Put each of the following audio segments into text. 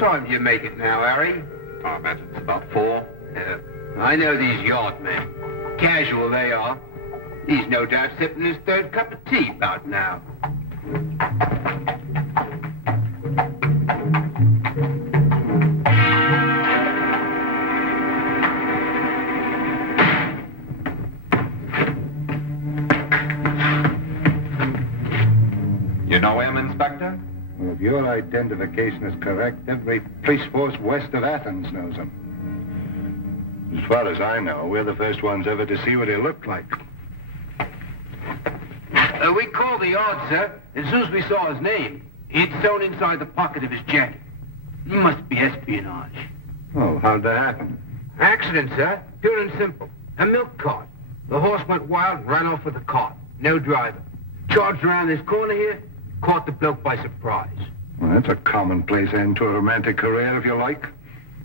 time do you make it now, Harry? I imagine it's about 4. I know these yard men. Casual they are. He's no doubt sipping his 3rd cup of tea about now. You know him, Inspector? Well, if your identification is correct, every police force west of Athens knows him. As far as I know, we're the first ones ever to see what he looked like. We called the yard, sir. As soon as we saw his name, he'd sewn inside the pocket of his jacket. It must be espionage. Oh, how'd that happen? Accident, sir. Pure and simple. A milk cart. The horse went wild and ran off with the cart. No driver. Charged around this corner here, caught the bloke by surprise. Well, that's a commonplace end to a romantic career, if you like.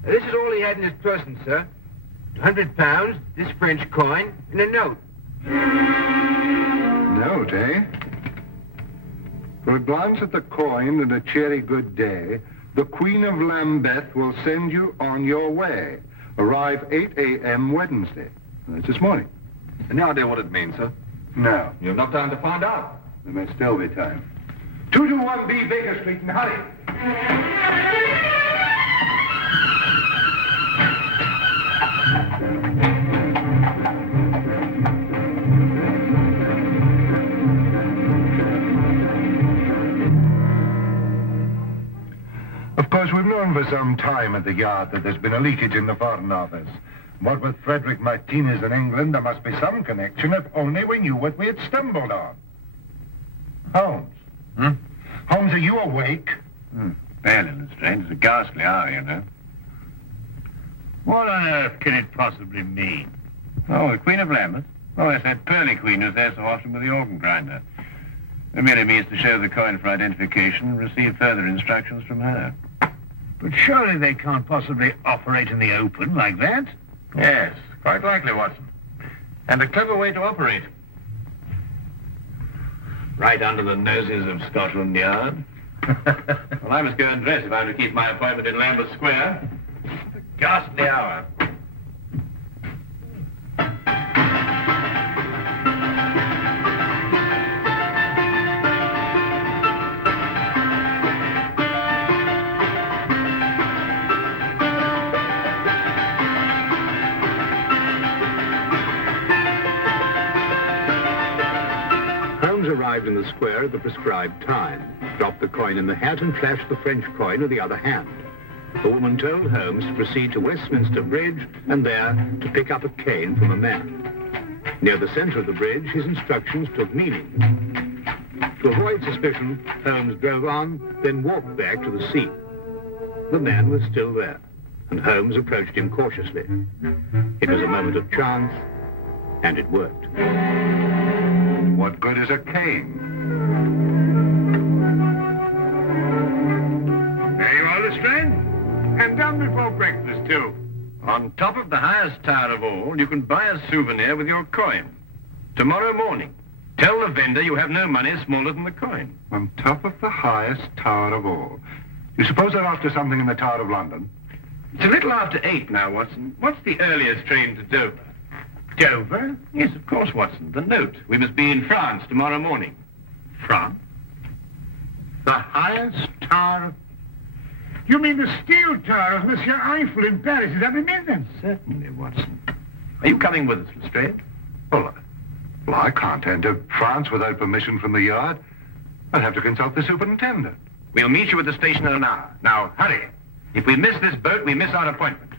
This is all he had in his person, sir. £100, this French coin, and a note. Note, eh? For a glance at the coin and a cheery good day, the Queen of Lambeth will send you on your way. Arrive 8 a.m. Wednesday. That's this morning. Any idea what it means, sir? No. You have enough time to find out. There may still be time. 221B Baker Street, and hurry. Of course, we've known for some time at the Yard that there's been a leakage in the Foreign Office. What with Frederick Martinez in England, there must be some connection, if only we knew what we had stumbled on. Holmes. Holmes, are you awake? Barely, Lestrade. It's a ghastly hour, you know. What on earth can it possibly mean? Oh, the Queen of Lambeth? Oh, that's that pearly queen who's there so often with the organ grinder. It merely means to show the coin for identification and receive further instructions from her. But surely they can't possibly operate in the open like that? Yes, quite likely, Watson. And a clever way to operate. Right under the noses of Scotland Yard. Well, I must go and dress if I'm to keep my appointment in Lambeth Square. It's a ghastly hour. Arrived in the square at the prescribed time, dropped the coin in the hat and flashed the French coin with the other hand. The woman told Holmes to proceed to Westminster Bridge and there to pick up a cane from a man. Near the center of the bridge, his instructions took meaning. To avoid suspicion, Holmes drove on, then walked back to the scene. The man was still there, and Holmes approached him cautiously. It was a moment of chance, and it worked. What good is a cane? There you are, Lestrade. And done before breakfast, too. On top of the highest tower of all, you can buy a souvenir with your coin. Tomorrow morning. Tell the vendor you have no money smaller than the coin. On top of the highest tower of all. You suppose they're after something in the Tower of London? It's a little after 8 now, Watson. What's the earliest train to Dover? Dover? Yes, of course, Watson. The note. We must be in France tomorrow morning. France? The highest tower of... You mean the steel tower of Monsieur Eiffel in Paris? Is that what you mean, then? Certainly, Watson. Are you coming with us, Lestrade? Well, I can't enter France without permission from the Yard. I'll have to consult the superintendent. We'll meet you at the station in an hour. Now, hurry. If we miss this boat, we miss our appointment.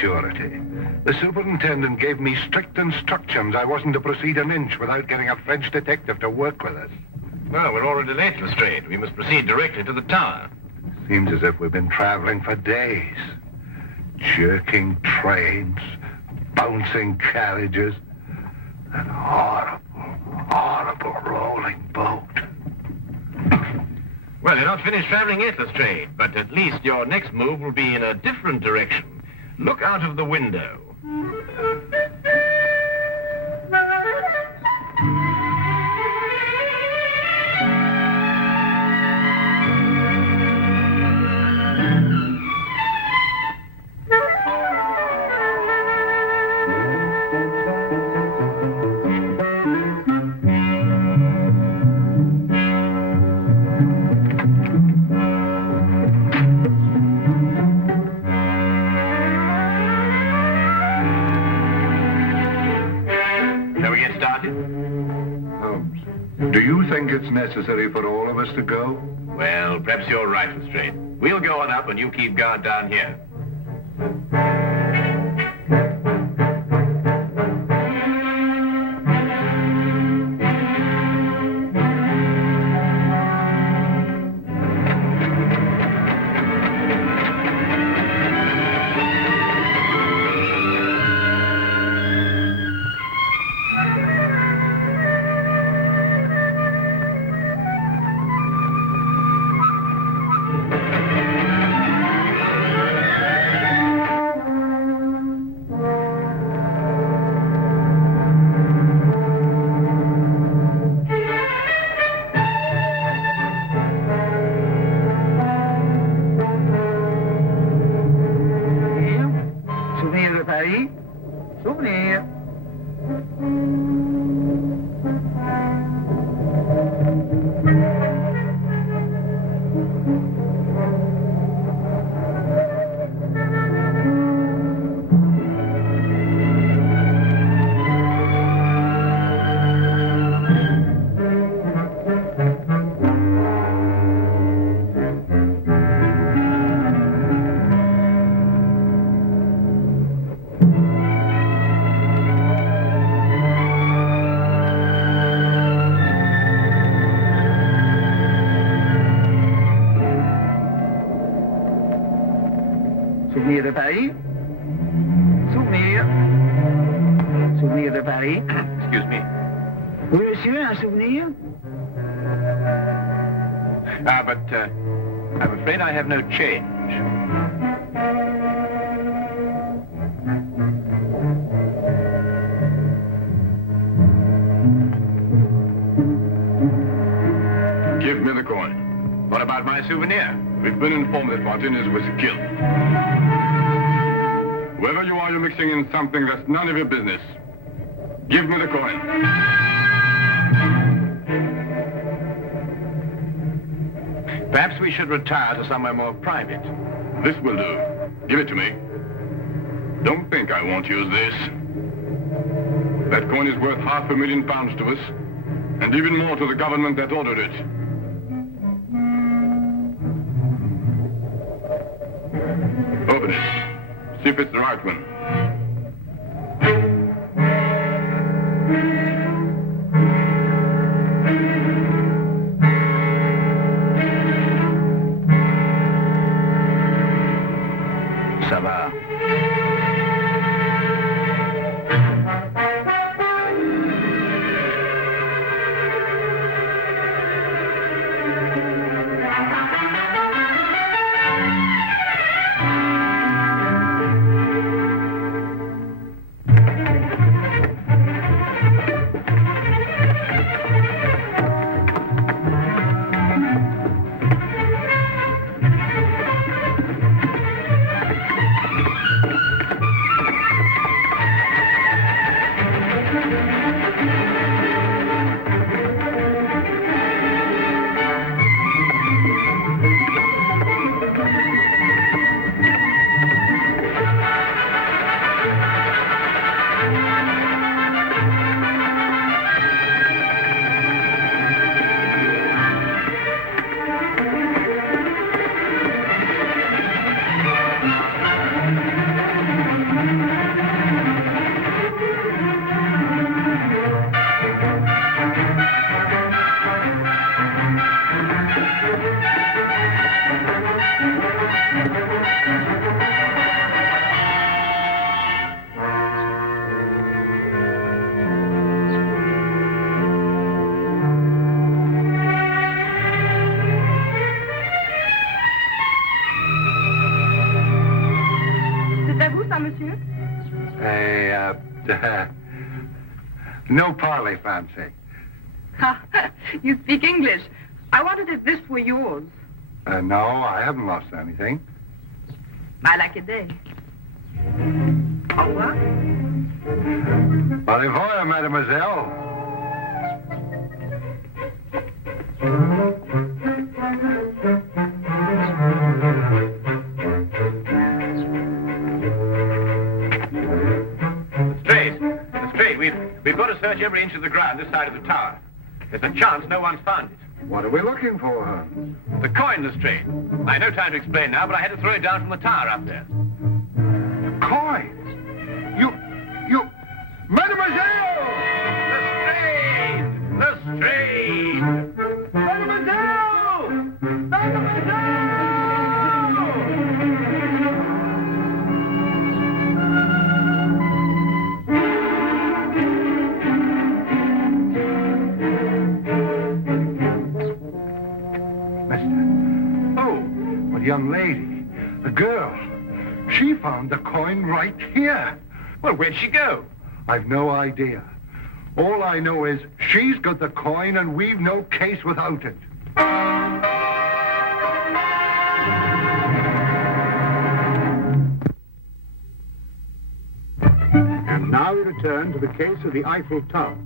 Surety. The superintendent gave me strict instructions. I wasn't to proceed an inch without getting a French detective to work with us. Well, we're already late, Lestrade. We must proceed directly to the tower. Seems as if we've been traveling for days. Jerking trains, bouncing carriages, that horrible rolling boat. Well, you're not finished traveling yet, Lestrade, but at least your next move will be in a different direction. Look out of the window. Holmes, do you think it's necessary for all of us to go? Well, perhaps you're right, Lestrade. We'll go on up and you keep guard down here. Souvenir. Souvenir de Paris. Souvenir. Souvenir de Paris. Excuse me. Oui, monsieur, un souvenir? But I'm afraid I have no change. Give me the coin. What about my souvenir? We've been informed that Martinez was killed. Whoever you are, you're mixing in something that's none of your business. Give me the coin. Perhaps we should retire to somewhere more private. This will do. Give it to me. Don't think I won't use this. That coin is worth £500,000 to us, and even more to the government that ordered it. Open it. See if it's the right one. Ça va. ça, monsieur? No parley, fancy. Ha, you speak English. I wondered if this were yours. No, I haven't lost anything. I like it day. Au revoir. Au revoir, mademoiselle. Lestrade, we've got to search every inch of the ground this side of the tower. There's a chance no one's found it. What are we looking for, Holmes? The coin, Lestrade. I have no time to explain now, but I had to throw it down from the tower up there. Coin? You... Mademoiselle! Lestrade! Mademoiselle! Mademoiselle! A young lady, a girl. She found the coin right here. Well, where'd she go? I've no idea. All I know is she's got the coin and we've no case without it. And now we return to the case of the Eiffel Tower.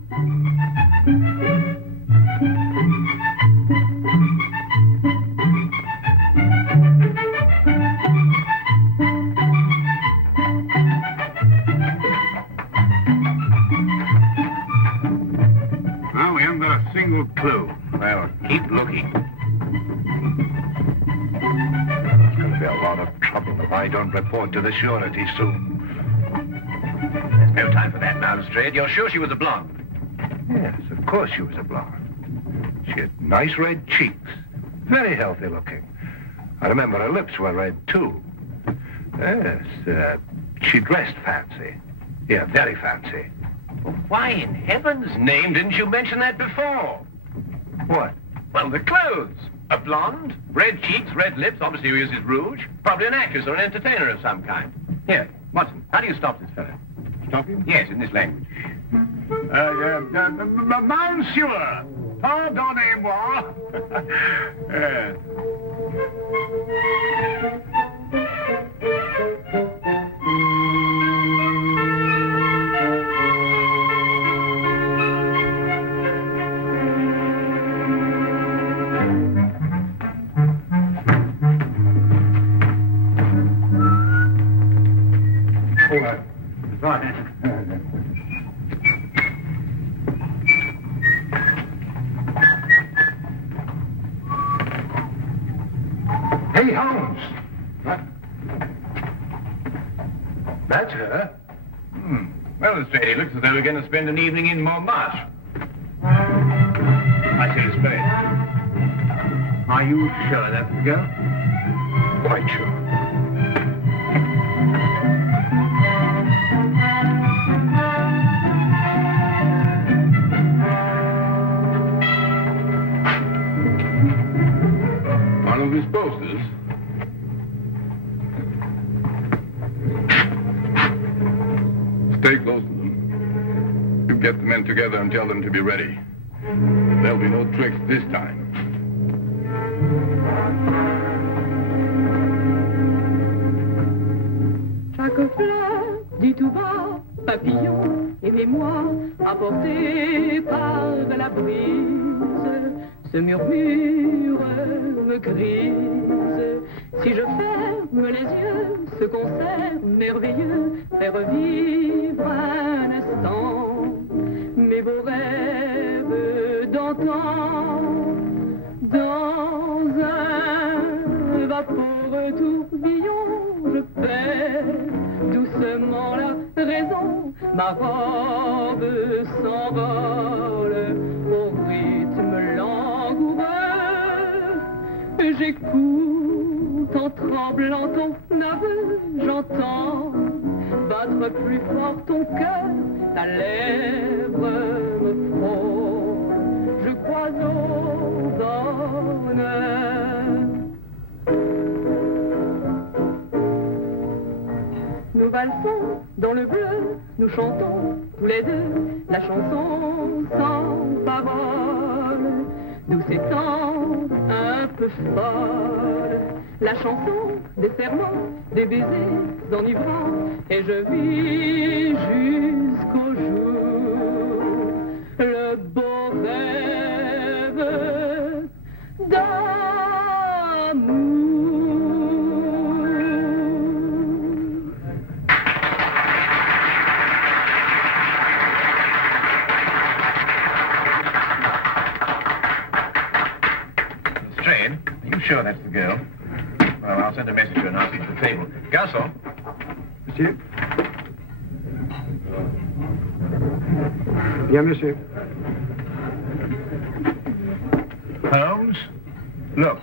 Well, we haven't got a single clue. Well, keep looking. It's going to be a lot of trouble if I don't report to the surety soon. There's no time for that now, Lestrade. You're sure she was a blonde? Yes, of course she was a blonde. She had nice red cheeks. Very healthy looking. I remember her lips were red, too. Yes, she dressed fancy. Yeah, very fancy. Well, why in heaven's name didn't you mention that before? What? Well, the clothes. A blonde, red cheeks, red lips, obviously who uses rouge. Probably an actress or an entertainer of some kind. Here, Watson, how do you stop this fellow? Stop him? Yes, in this language. Monsieur, pardonnez-moi. Hey, Holmes! What? That's her. Well, Lestrade, it looks as though we're going to spend an evening in Montmartre. I say, Lestrade, are you sure that's the girl? Quite sure. One of these posters. Stay close to them. You get the men together and tell them to be ready. There'll be no tricks this time. Chaque fleur dit tout bas, papillon, aimez-moi, apporté par la brise. Ce murmure me grise. Si je ferme les yeux, ce concert merveilleux fait revivre un instant mes beaux rêves d'antan. Dans un vaporeux tourbillon, je perds doucement la raison. Ma robe s'envole au rythme langoureux. J'écoute en tremblant ton aveu, j'entends battre plus fort ton cœur, ta lèvre me frôle, je crois au bonheur. Nous valsons dans le bleu, nous chantons tous les deux la chanson sans parole, douce et tendre, un peu folle, la chanson des serments, des baisers enivrants, et je vis jusqu'au jour le beau rêve d'amour. Lestrade, are you sure that's the girl? Well, I'll send a message to her and ask her to the table. Garçon. Monsieur? Yeah, monsieur. Holmes, look.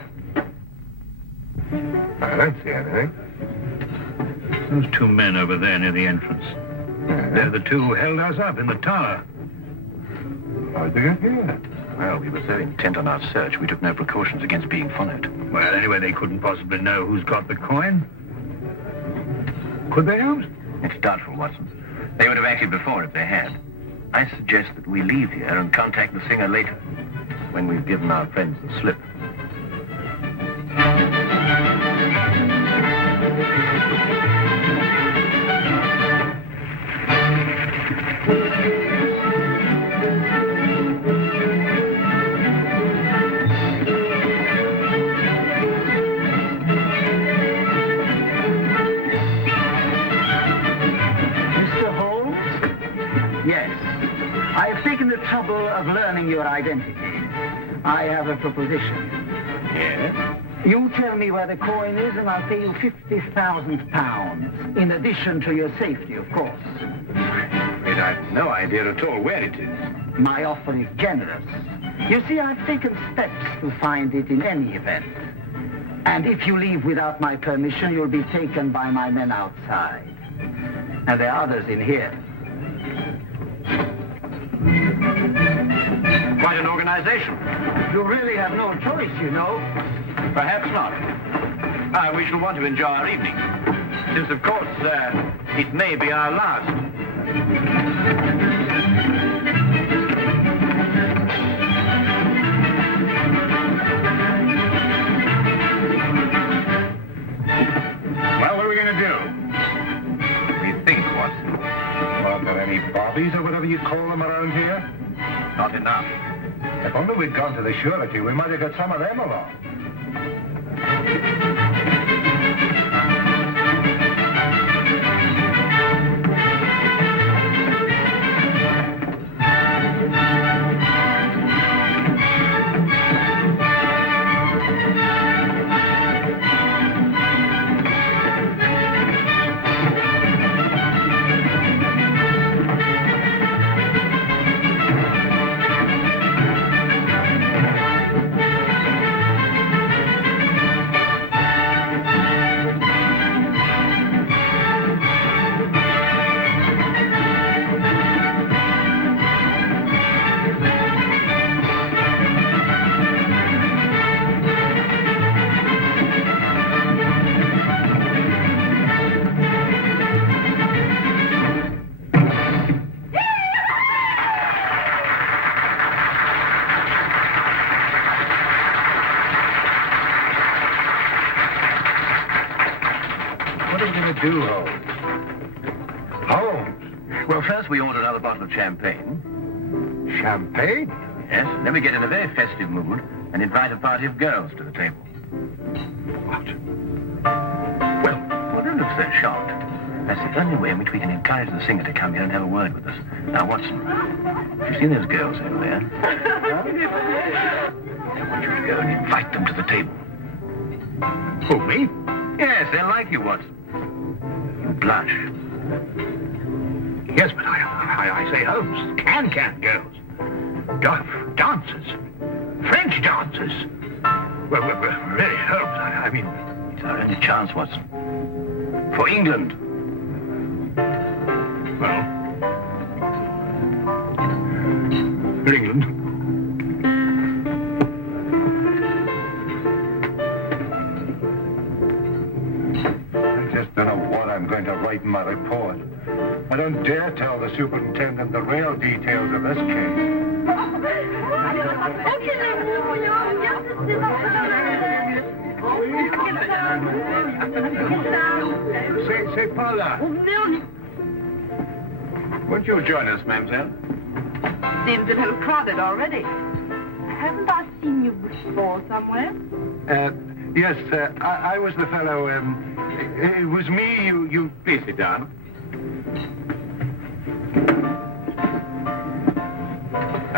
I don't see anything. Those two men over there near the entrance. They're the two who held us up in the tower. How'd they get here? Well, we were so intent on our search, we took no precautions against being followed. Well, anyway, they couldn't possibly know who's got the coin. Could they, Holmes? It's doubtful, Watson. They would have acted before if they had. I suggest that we leave here and contact the singer later, when we've given our friends the slip. Mr. Holmes? Yes. I have taken the trouble of learning your identity. I have a proposition. Yes? You tell me where the coin is and I'll pay you £50,000. In addition to your safety, of course. I'm afraid I've no idea at all where it is. My offer is generous. You see, I've taken steps to find it in any event. And if you leave without my permission, you'll be taken by my men outside. And there are others in here. Quite an organization. You really have no choice, you know. Perhaps not. We shall want to enjoy our evening. Since, of course, it may be our last. Well, what are we going to do? We think, Watson. Are there any bobbies or whatever you call them around here? Not enough. If only we'd gone to the surety, we might have got some of them along. What are we going to do, Holmes? Holmes? Well, first we order another bottle of champagne. Champagne? Yes, then we get in a very festive mood and invite a party of girls to the table. What? Well, don't look so shocked. That's the only way in which we can encourage the singer to come here and have a word with us. Now, Watson, you've seen those girls over there? I want you to go and invite them to the table. Who, me? Yes, they'll like you, Watson. You blush. Yes, but I say, Holmes, can girls. Dancers. French dancers. Well, really, Holmes, I mean... It's our only chance, Watson. For England. Well... For England. I just don't know what I'm going to write in my report. I don't dare tell the superintendent the real details of this case. C'est pas là. Won't you join us, mademoiselle? Seems a little crowded already. Haven't I seen you before somewhere? Yes, I was the fellow, it was me, you... Please sit down.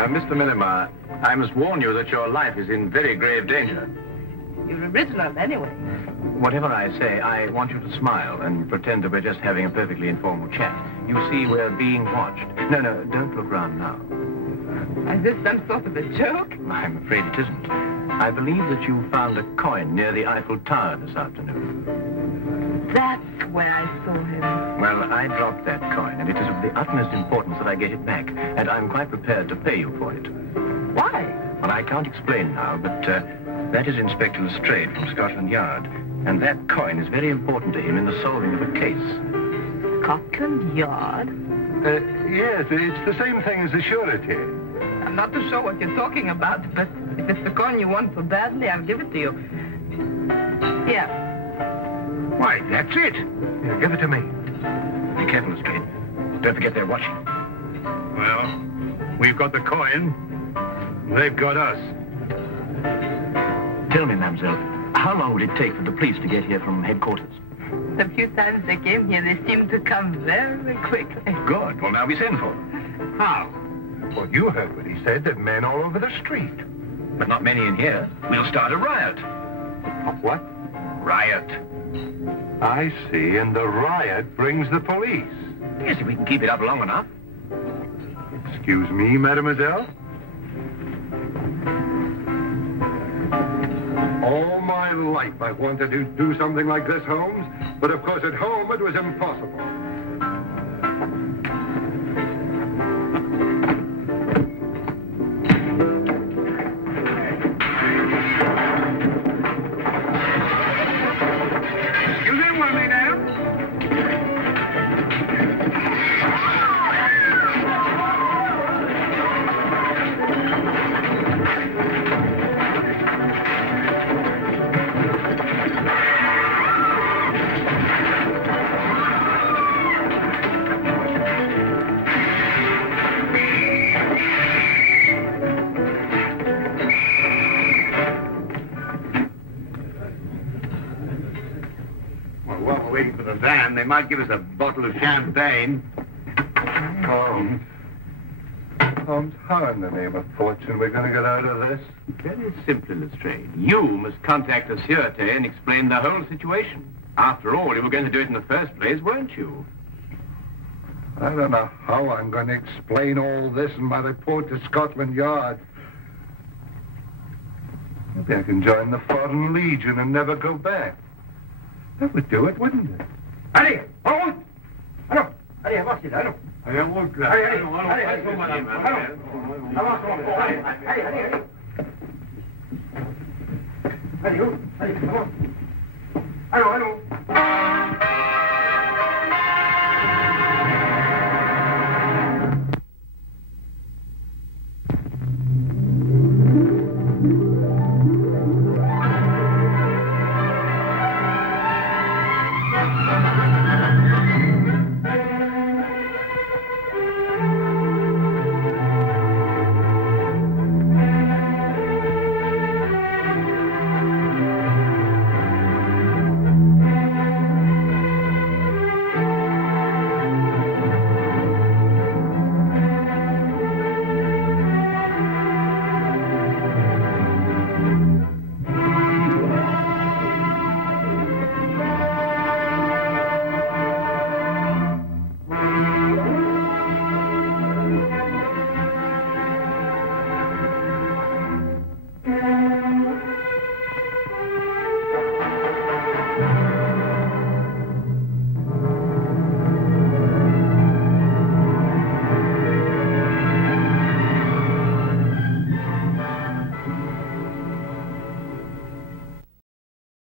Mr. Millimar, I must warn you that your life is in very grave danger. You're original anyway. Whatever I say, I want you to smile and pretend that we're just having a perfectly informal chat. You see, we're being watched. No, don't look round now. Is this some sort of a joke? I'm afraid it isn't. I believe that you found a coin near the Eiffel Tower this afternoon. That's where I saw him. Well, I dropped that coin, and it is of the utmost importance that I get it back, and I'm quite prepared to pay you for it. Why? Well, I can't explain now, but that is Inspector Lestrade from Scotland Yard, and that coin is very important to him in the solving of a case. Scotland Yard? Yes, it's the same thing as the surety. I'm not too sure what you're talking about, but if it's the coin you want so badly, I'll give it to you. Here. Why, that's it. Here, give it to me. Be careful, Lestrade. Don't forget they're watching. Well, we've got the coin. They've got us. Tell me, mademoiselle, how long would it take for the police to get here from headquarters? The few times they came here, they seemed to come very quickly. Good. Well, now we send for them. How? Well, you heard what he said. There are men all over the street. But not many in here. We'll start a riot. What? Riot. I see, and the riot brings the police. Yes, if we can keep it up long enough. Excuse me, mademoiselle? All my life I've wanted to do something like this, Holmes, but of course at home it was impossible. They might give us a bottle of champagne. Holmes, how in the name of fortune we're going to get out of this? Very simply, Lestrade. You must contact the Sûreté and explain the whole situation. After all, you were going to do it in the first place, weren't you? I don't know how I'm going to explain all this in my report to Scotland Yard. Maybe I can join the Foreign Legion and never go back. That would do it, wouldn't it? Allez, on route! Allons, allez, avancez, allons. Allez, en route, là. Allez, allons, madame. Allons, avancons, allez, allez. Allez, où? Allez, avance. Allons, allons.